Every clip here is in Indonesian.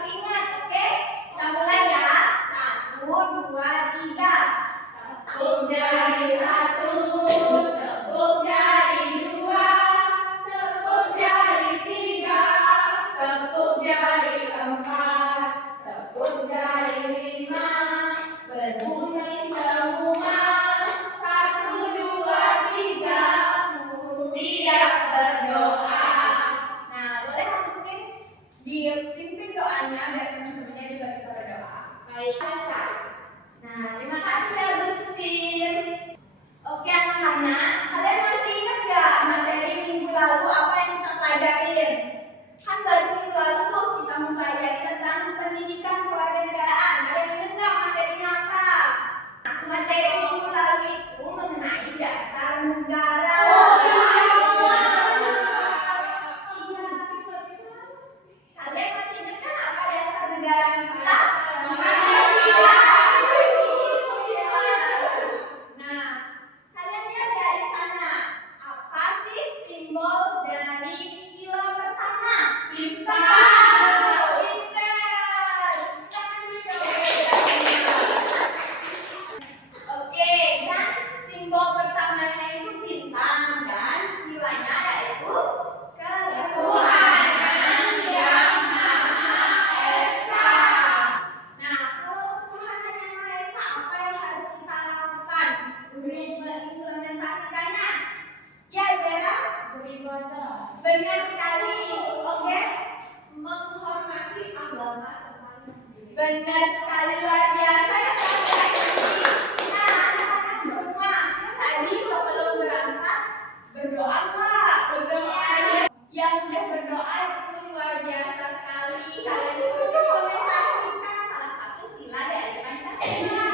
selalu ingat, oke? Kita mulai ya. 1, 2, 3. Tepuk jari 1, tepuk jari 2, tepuk jari 3, tepuk jari 4, tepuk jari 5. Berbunyi semua. 1, 2, 3. Siap berdoa. Nah, boleh masukin dipimpin doanya biar teman-temannya juga bisa berdoa. Baik. Nah, terima kasih Agustin. Oke anak-anak, kalian masih ingat gak materi minggu lalu apa yang kita pelajarin? Kan baru minggu lalu tuh kita mempelajari tentang pendidikan kewarganegaraan. Ada yang ingat gak materinya apa? Materi minggu lalu itu mengenai dasar negara. Kalian masih ingat kan apa dasar negara kita? Nah, kalian lihat dari sana. Apa sih simbol dari sila pertama? Bintang. Pintar. Oke, dan simbol pertamanya itu bintang dan silanya yaitu Ketuhanan Yang Maha Esa. Nah, kalau Ketuhanan Yang Maha Esa, apa yang harus kita lakukan untuk mengimplementasikannya? Ya, Zera? Beribadah. Benar sekali. Oke. Menghormati agama teman. Benar sekali, luar biasa ya teman-teman. Nah, anak-anak semua, tadi sebelum berangkat berdoa nggak? Berdoa. Yang udah berdoa itu luar biasa sekali. Kalian itu implementasikan salah satu sila dari Pancasila.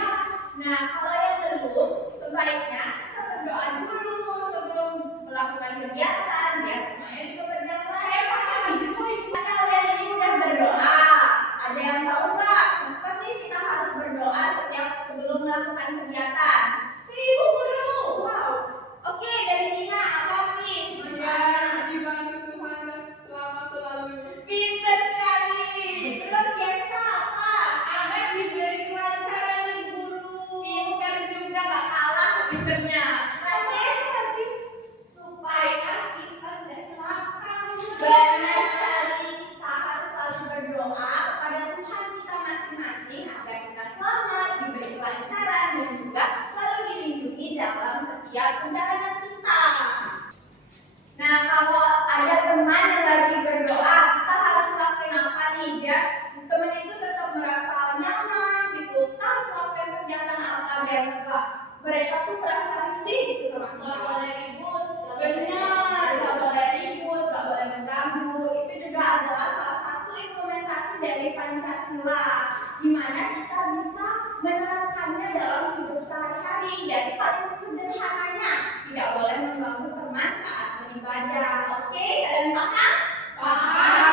Nah, kalau yang belum, sebaiknya kita berdoa dulu sebelum melakukan kegiatan biar semuanya juga berjalan lancar. Kalian ini udah berdoa. Ada yang tahu nggak kenapa sih kita harus berdoa setiap sebelum melakukan kegiatan? Ibu guru. Wow. Oke, dari Nina apa sih? Dibantu Tuhan dan selamat selalu. Pintar sekali. Terus Yesa apa? Agar diberi kelancaran Ibu Guru. Pintar juga, gak kalah pintarnya. Nanti supaya kita tidak celaka. Benar sekali, kita harus selalu berdoa kepada Tuhan kita masing-masing agar kita selamat, diberi kelancaran dan juga selalu dilindungi dalam setiap perjalanan kita. Nah, kalau ada teman yang lagi berdoa, kita harus lakuin apa nih biar teman itu tetap merasa nyaman gitu. Kita harus lakuin kegiatan apa biar mereka tuh merasa risih gitu sama kita. Gak boleh ribut. Benar, gak boleh ribut, gak boleh mengganggu. Itu juga adalah salah satu implementasi dari Pancasila, di mana kita bisa menerapkannya dalam hidup sehari-hari. Dan paling sederhananya, tidak boleh mengganggu teman saat beribadah. Oke, kalian paham? Paham.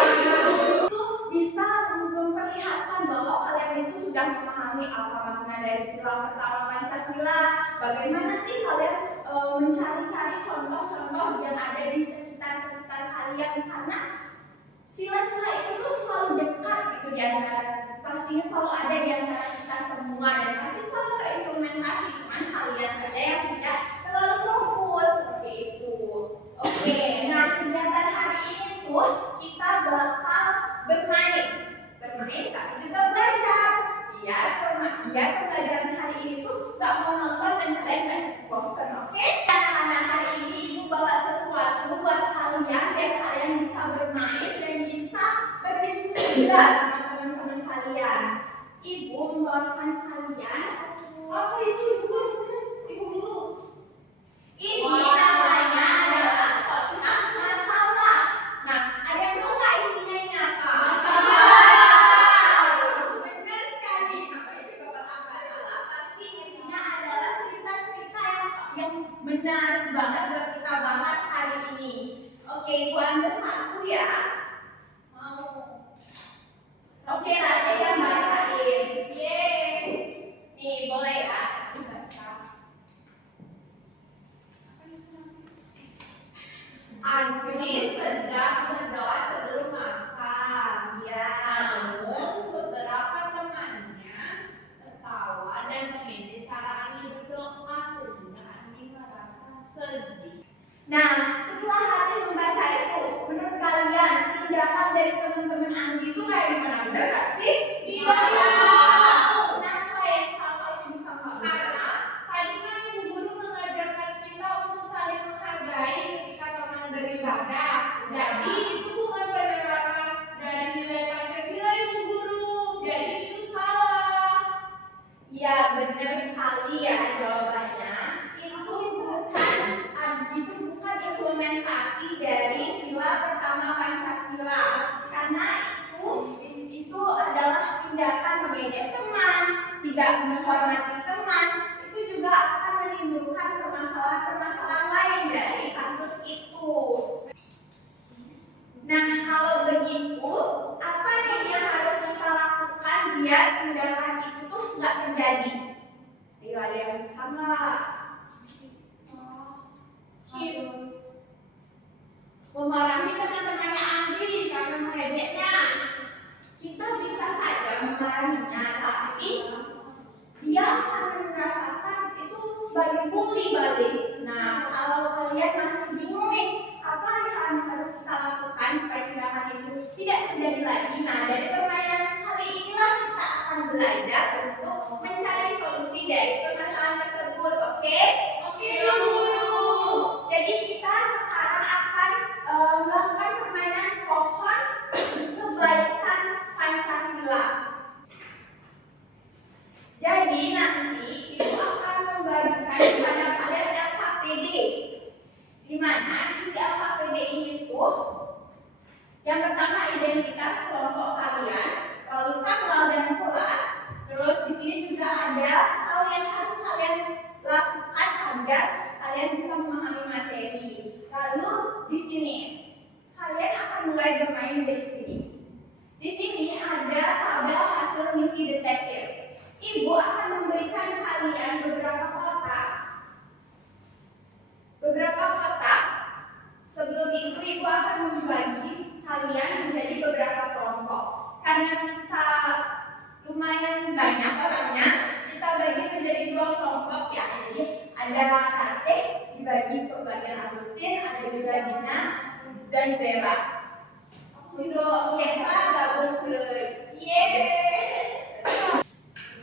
Itu bisa memperlihatkan bahwa kalian itu sudah memahami apa makna dari sila pertama Pancasila. Bagaimana sih kalian mencari-cari contoh-contoh yang ada di sekitar kalian, karena sila-sila itu tuh selalu dekat gitu di antara, pastinya selalu ada di antara kita semua dan pasti selalu terimplementasi, cuman kalian saja yang tidak terlalu fokus seperti itu. Oke, nah kegiatan hari ini tuh kita bakal bermain tapi juga belajar. Biar pembelajaran hari ini tuh gak monoton dan kalian gak bosan. Oke? Anak-anak, hari ini Ibu bawa sesuatu buat kalian biar kalian bisa bermain dan bisa berdiskusi juga sama teman-teman kalian. Ibu membawakan kalian apa itu Ibu Guru? Ini namanya adalah kotak masalah. Nah, ada yang tahu nggak isinya ini apa? Benar sekali. Apa itu kotak masalah? Pasti isinya adalah cerita-cerita yang menarik banget buat kita bahas hari ini. Oke, Ibu ambil satu ya. Mau? Oke, ada yang bacain. Yeay. Nih, boleh ya dibaca. mengejek teman, tidak menghormati teman, itu juga akan menimbulkan permasalahan-permasalahan lain dari kasus itu. Nah, kalau begitu, apa yang harus kita lakukan biar tindakan itu tuh nggak terjadi? Ayo, ada yang bisa nggak? Harus Memarahi teman-temannya Andri karena mengejeknya. Kita bisa saja memarahinya, tapi dia akan merasakan itu sebagai pungli balik. Nah, kalau kalian masih bingung nih, apa yang harus kita lakukan supaya tindakan itu tidak terjadi lagi? Nah, dari permainan kali inilah kita akan belajar untuk mencari solusi dari permasalahan tersebut, oke? Oke, Bu Guru. Jadi kita sekarang akan melakukan permainan pohon kebaikan Pancasila. Jadi nanti Ibu akan membagikan kepada kalian LKPD, di mana isi LKPD ini tuh yang pertama identitas kelompok kalian, lalu tanggal dan kelas, terus di sini juga ada hal yang harus kalian lakukan agar kalian bisa memahami materi. Lalu di sini kalian akan mulai bermain dari sini. Di sini ada tabel hasil misi detektif. Ibu akan memberikan kalian beberapa kotak. Sebelum itu Ibu akan membagi kalian menjadi beberapa kelompok. Karena kita lumayan banyak orangnya, kita bagi menjadi 2 kelompok ya. Jadi ada Ratih dibagi ke bagian Agustin, ada juga Dina dan Vera. Sido Yesa gabung ke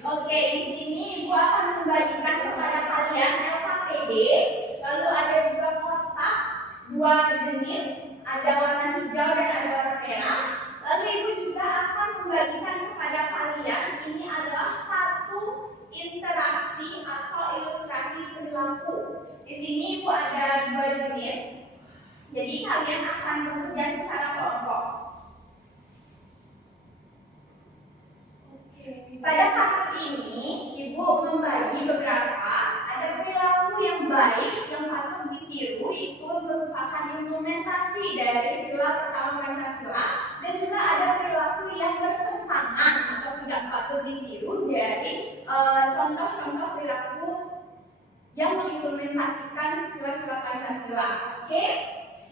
Oke, di sini Ibu akan membagikan kepada kalian LKPD, lalu ada juga kotak 2 jenis, ada warna hijau dan ada warna merah. Lalu Ibu juga akan membagikan kepada kalian ini adalah kartu interaksi atau ilustrasi perilaku. Di sini Ibu ada 2 jenis. Jadi kalian akan bekerja secara kelompok. Pada kartu ini Ibu membagi beberapa. Ada perilaku yang baik yang patut ditiru, itu merupakan implementasi dari sila pertama Pancasila, dan juga ada perilaku yang bertentangan atau tidak patut ditiru dari contoh-contoh perilaku yang mengimplementasikan sila-sila Pancasila. Oke?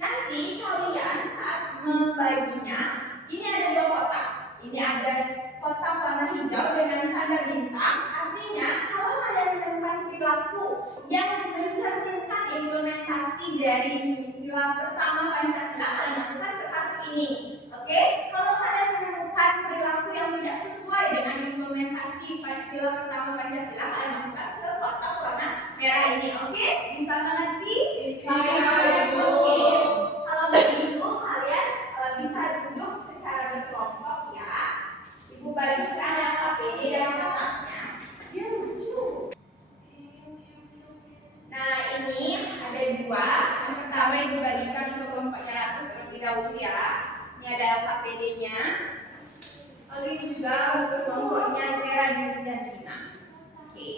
Nanti kalian saat membaginya, ini ada 2 kotak. Ini ada kotak warna hijau dengan tanda bintang. Artinya kalau kalian menemukan perilaku yang mencerminkan implementasi dari sila pertama Pancasila, kalian masukkan ke kartu ini. Oke? Kalau kalian menemukan perilaku yang tidak sesuai dengan implementasi sila pertama Pancasila, kalian masukkan ke kotak warna merah ini. Oke? Bisa mengerti? Oke. Kalau begitu kalian bisa duduk secara berkelompok ya. Ibu bagikan LKPD dan kotaknya. Dia lucu. Nah, ini ada 2. Yang pertama Ibu bagikan untuk kelompoknya Ratu terlebih dahulu ya. Ini ada LKPD-nya. Lalu ini juga untuk kelompoknya Zera dan Dina. Oke.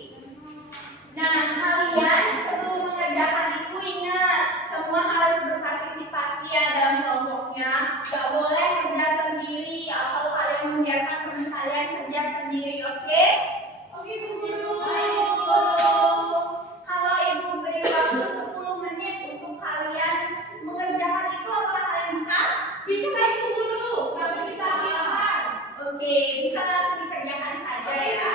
Nah, kalian sebelum mengerjakan itu ingat, semua harus berpartisipasi ya dalam kelompoknya. Gak boleh kerja sendiri atau kalian membiarkan teman kalian kerja sendiri, oke? Oke, Bu Guru. Kalau Ibu beri waktu 10 menit untuk kalian mengerjakan itu, apakah kalian bisa? Bisa kan, Bu Guru? Kami bisa amalkan. Oke, bisa langsung dikerjakan saja ya.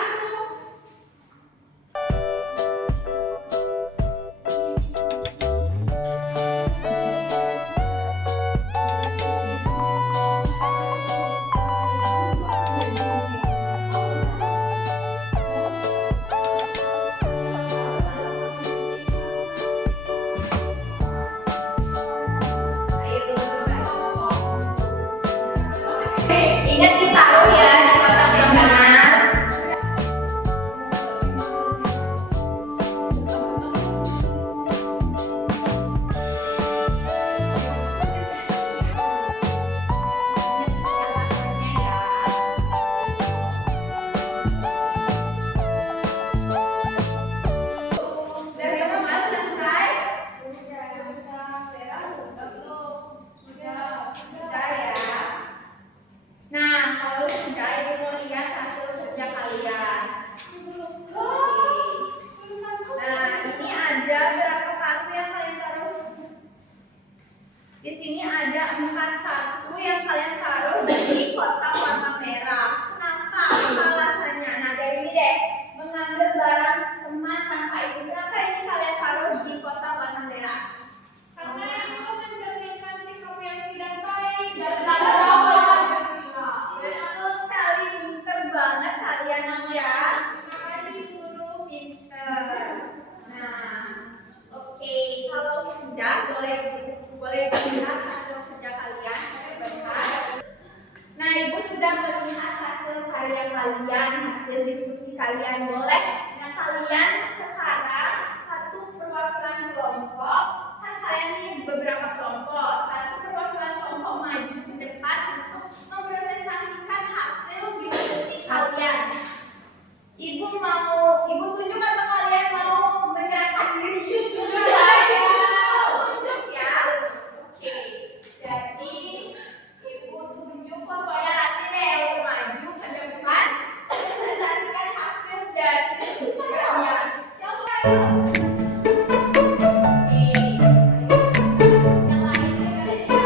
Ingat ditaruh ya di kotak yang benar. kalian mau ya. Terima kasih guru. Pinter. Nah, oke, kalau sudah boleh lihat hasil kerja kalian sebentar. Nah, Ibu sudah melihat hasil karya kalian, hasil diskusi kalian, boleh. Nah, kalian sekarang satu perwakilan kelompok, kan kalian ini beberapa kelompok, satu perwakilan kelompok maju ke depan untuk mempresentasikan hasil diskusi kalian. Ibu tunjuk atau kalian mau menyerahkan diri? Tunjuk ya. Oke. Jadi Ibu tunjuk pokoknya nanti deh Ibu maju ke depan presentasikan hasil dari diskusi kalian. Coba yuk. Oke. Yang lain dengerin ya.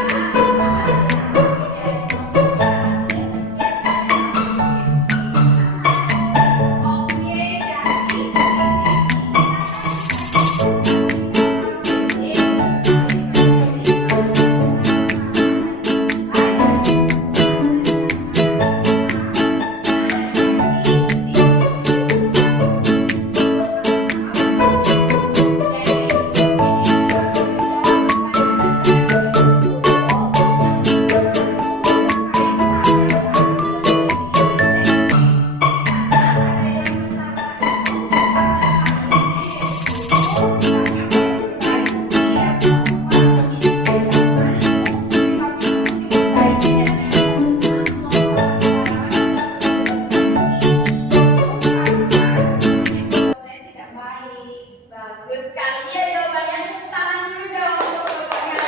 Bagus sekali ya jawabannya. Tepuk tangan dulu dong untuk Bapaknya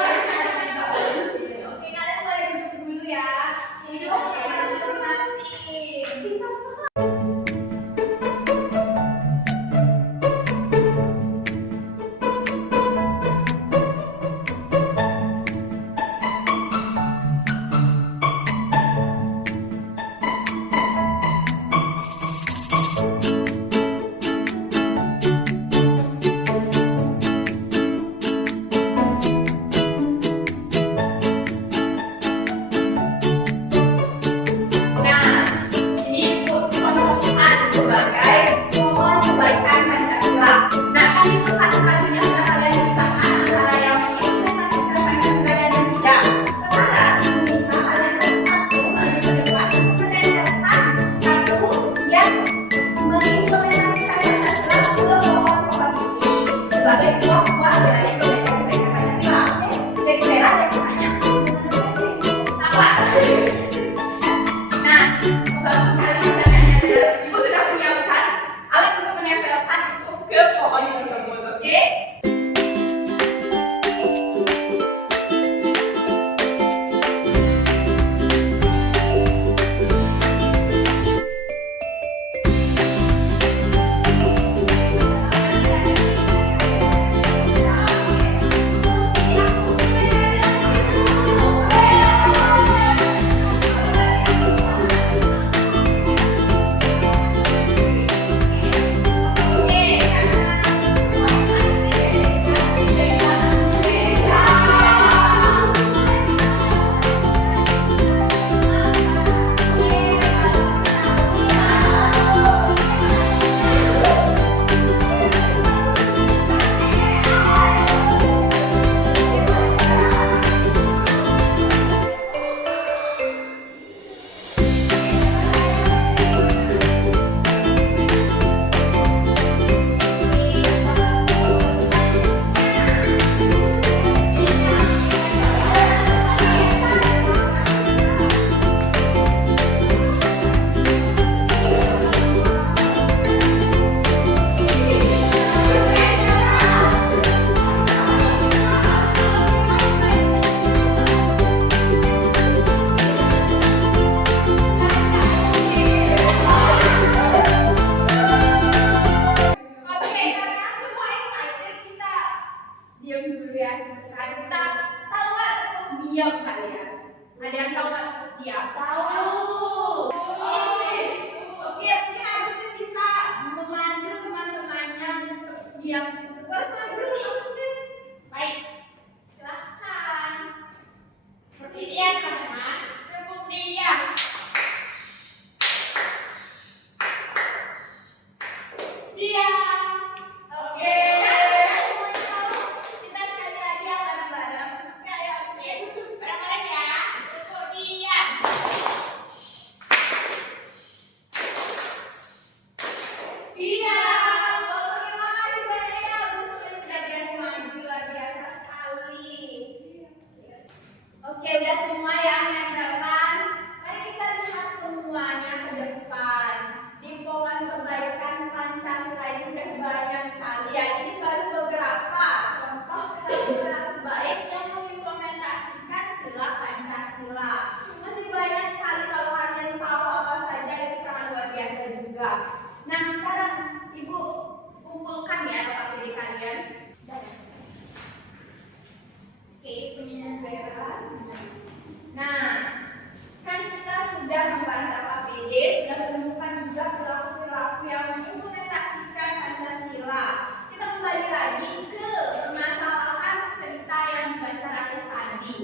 Rate. Oke, kalian boleh duduk dulu ya. Duduk masing-masing. Pintar sekali. Nah, ini Ibu contohkan sebagai pohon kebaikan Pancasila. Nah, kan itu satu-satunya sudah kalian pisahkan antara yang mengimplementasikan Pancasila dan yang tidak. Sekarang Ibu minta kalian satu-satu maju ke depan untuk menempelkan kartu yang mengimplementasikan Pancasila ke pohon-pohon ini sebagai buah-buah dari kebaikan Pancasila. Oke, jadi Vera ada yang tanya. Apa? Nah, bagus sekali pertanyaannya Bella. Ibu sudah menyiapkan alat untuk menempelkan itu ke pohon tersebut, oke? sudah menemukan juga perilaku-perilaku yang mengimplementasikan Pancasila. Kita kembali lagi ke permasalahan cerita yang dibaca Ratih tadi.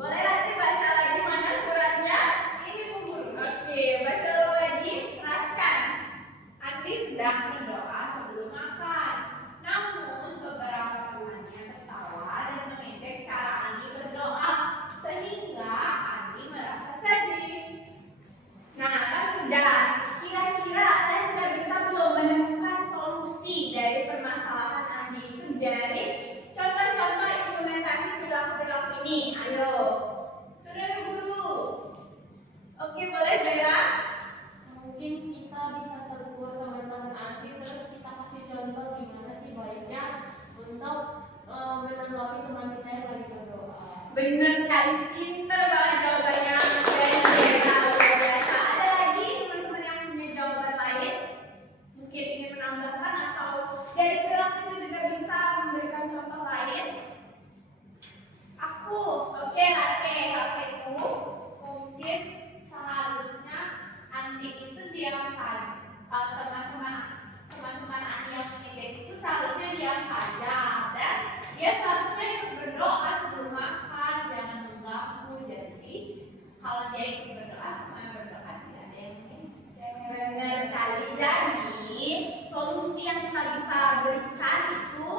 Boleh Ratih baca lagi mana suratnya? Ini Bu Guru. Oke, baca lagi, teraskan. Andi sedang berdoa sebelum makan. Namun beberapa temannya tertawa dan mengejek cara Andi berdoa, sehingga Andi merasa sedih. Nah, kan sudah. Kira-kira kalian sudah bisa belum menemukan solusi dari permasalahan Andi itu dari contoh-contoh implementasi perilaku-perilaku ini? Ayo. Sudah Bu Guru. Oke, boleh Zaira? Mungkin kita bisa tegur teman-teman Andi, terus kita kasih contoh gimana sih baiknya untuk menanggapi teman kita yang lagi berdoa. Benar sekali, pinter banget jawabannya dari Zaira. Luar biasa. Ada lagi teman-teman yang punya jawaban lain? Mungkin ingin menambahkan atau dari perilaku itu juga bisa memberikan contoh lain? Aku, oke Rate, HP-ku mungkin seharusnya Andi itu diam saja. Teman-teman Andi yang mengejek itu seharusnya diam saja dan dia seharusnya ikut berdoa sebelum makan, jangan mengganggu. Jadi kalau dia ikut berdoa, semuanya berdoa, tidak ada yang mengejek. Benar sekali. Jadi solusi yang kita bisa berikan itu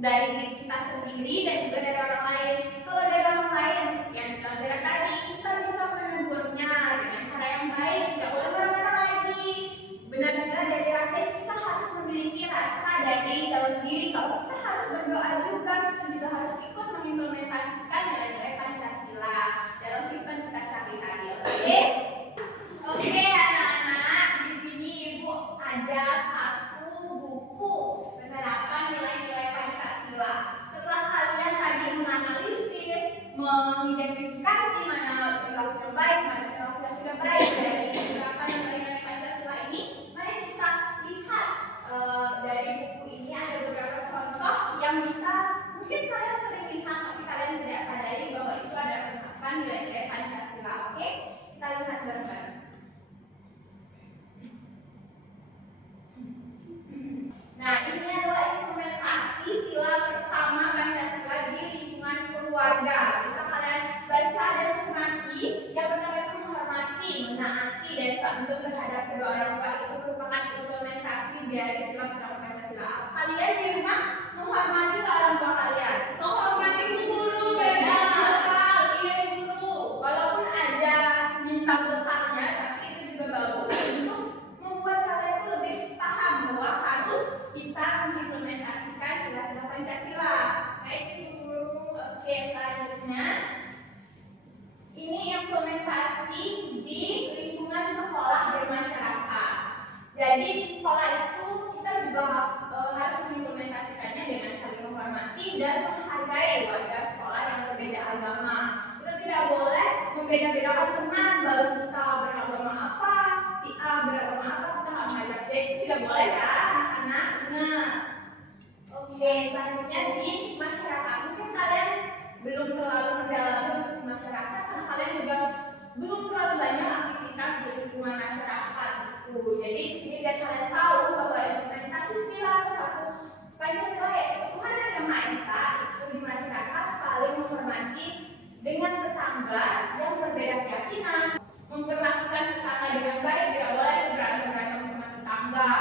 dari diri kita sendiri dan juga dari orang lain. Kalau dari orang lain yang bilang dari tadi, kita bisa menegurnya dengan cara yang baik, tidak boleh marah-marah lagi. Benar juga dari Rate, kita harus memiliki rasa dari dalam diri. Kalau kita harus berdoa juga, kita juga harus ikut mengimplementasikan nilai-nilai Pancasila dalam kehidupan kita sehari-hari. Oke? Oke anak-anak, di sini Ibu ada satu buku penerapan nilai-nilai Pancasila. Setelah kalian tadi menganalisis, mengidentifikasi mana perilaku yang baik, mana perilaku yang tidak baik dari penerapan nilai-nilai Pancasila ini, mari kita lihat dari buku ini ada beberapa contoh yang bisa mungkin kalian sering lihat tapi kalian tidak sadari bahwa itu ada penerapan nilai-nilai Pancasila. Oke? Kita lihat bareng-bareng. Nah, ini adalah implementasi sila pertama Pancasila di lingkungan keluarga. Bisa kalian baca dan cermati. Yang pertama itu menghormati, menaati, dan tunduk terhadap kedua orang tua itu merupakan implementasi dari sila pertama Pancasila. Kalian di rumah menghormati orang tua kalian. Menghormati Bu Guru, bebas nakal. Iya Bu Guru. Walaupun ada minta bekalnya, tapi itu juga bagus untuk membuat kalian itu lebih paham bahwa harus kita mengimplementasikan sila-sila Pancasila. Baik Bu Guru. Oke, selanjutnya ini implementasi di lingkungan sekolah dan masyarakat. Jadi di sekolah itu kita juga harus mengimplementasikannya dengan saling menghormati dan menghargai warga sekolah yang berbeda agama. Kita tidak boleh membeda-bedakan teman, baru kita beragama apa, si A beragama apa, kita nggak mengajak dia, itu tidak boleh ya anak-anak. Ingat. Oke, selanjutnya di masyarakat. Mungkin kalian belum terlalu mendalami untuk masyarakat karena kalian juga belum terlalu banyak aktivitas di lingkungan masyarakat itu. Jadi di sini biar kalian tahu bahwa implementasi sila satu Pancasila yaitu Tuhan Yang Maha Esa itu di masyarakat saling menghormati dengan tetangga yang berbeda keyakinan, memperlakukan tetangga dengan baik, tidak boleh berantem-berantem sama tetangga,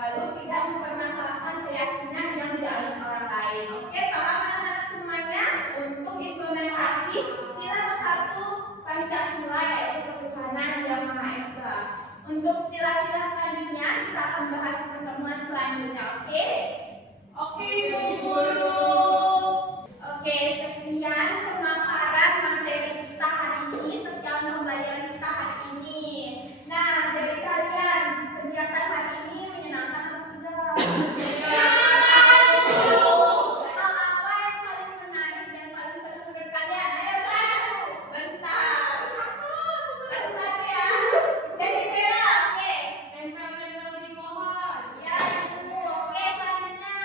lalu tidak mempermasalahkan keyakinan yang dianut orang lain. Oke, paham anak-anak semuanya untuk implementasi sila satu Pancasila yaitu ketuhanan Yang Maha Esa. Untuk sila-sila selanjutnya kita akan bahas di pertemuan selanjutnya. Oke? Oke Bu Guru. Oke, sekian pemaparan materi kita hari ini, sekian pembelajaran kita hari ini. Nah, dari kalian kegiatan hari ini menyenangkan atau tidak? Hal apa yang paling menarik dan paling seru menurut kalian? Ayo satu, bentar. Satu-satu ya. Dari Zera, oke. Nempel-nempel di pohon. Ya, itu. Oke, selanjutnya.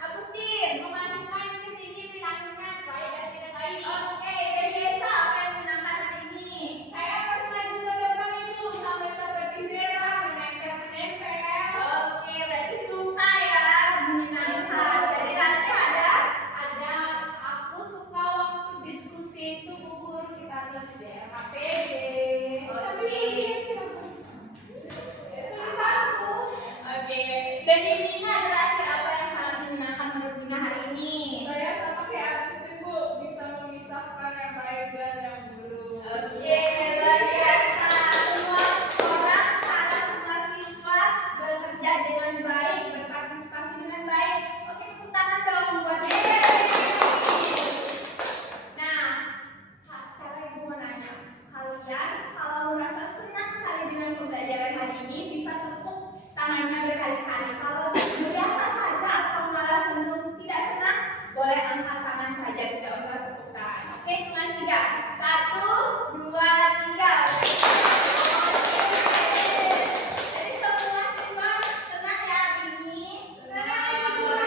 Agustin, Memasukkan ke sini bilangnya supaya ulangannya berkali-kali. Kalau biasa saja atau malah cenderung tidak senang, boleh angkat tangan saja, tidak usah tepuk tangan. Oke, hitungan 3. 1, 2, 3. Jadi semua siswa senang ya hari ini? Bagus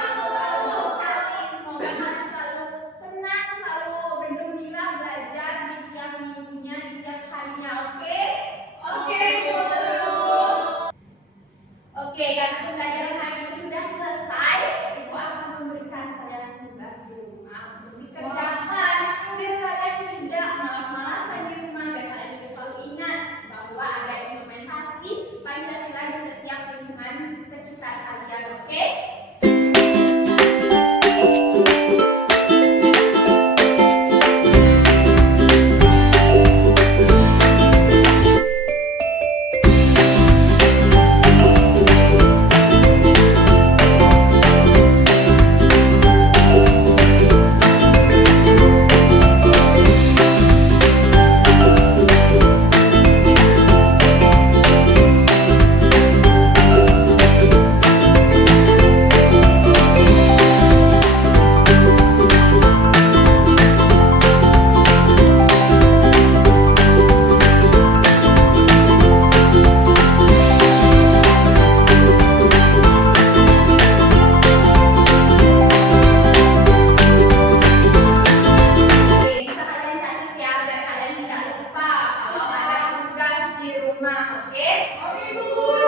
sekali. Semoga kalian selalu senang, selalu bergembira belajar di tiap minggunya, di tiap harinya. Oke? Oke, guru. Oke, karena pembelajaran hari ini sudah selesai, Ibu akan memberikan kalian tugas di rumah untuk dikerjakan. Biar kalian tidak malas-malasan di rumah, biar kalian juga selalu ingat bahwa ada implementasi Pancasila di setiap lingkungan sekitar kalian. Oke? Oke, bisa kalian catat ya, biar kalian tidak lupa kalau ada tugas di rumah. Oke? Oke, Bu Guru.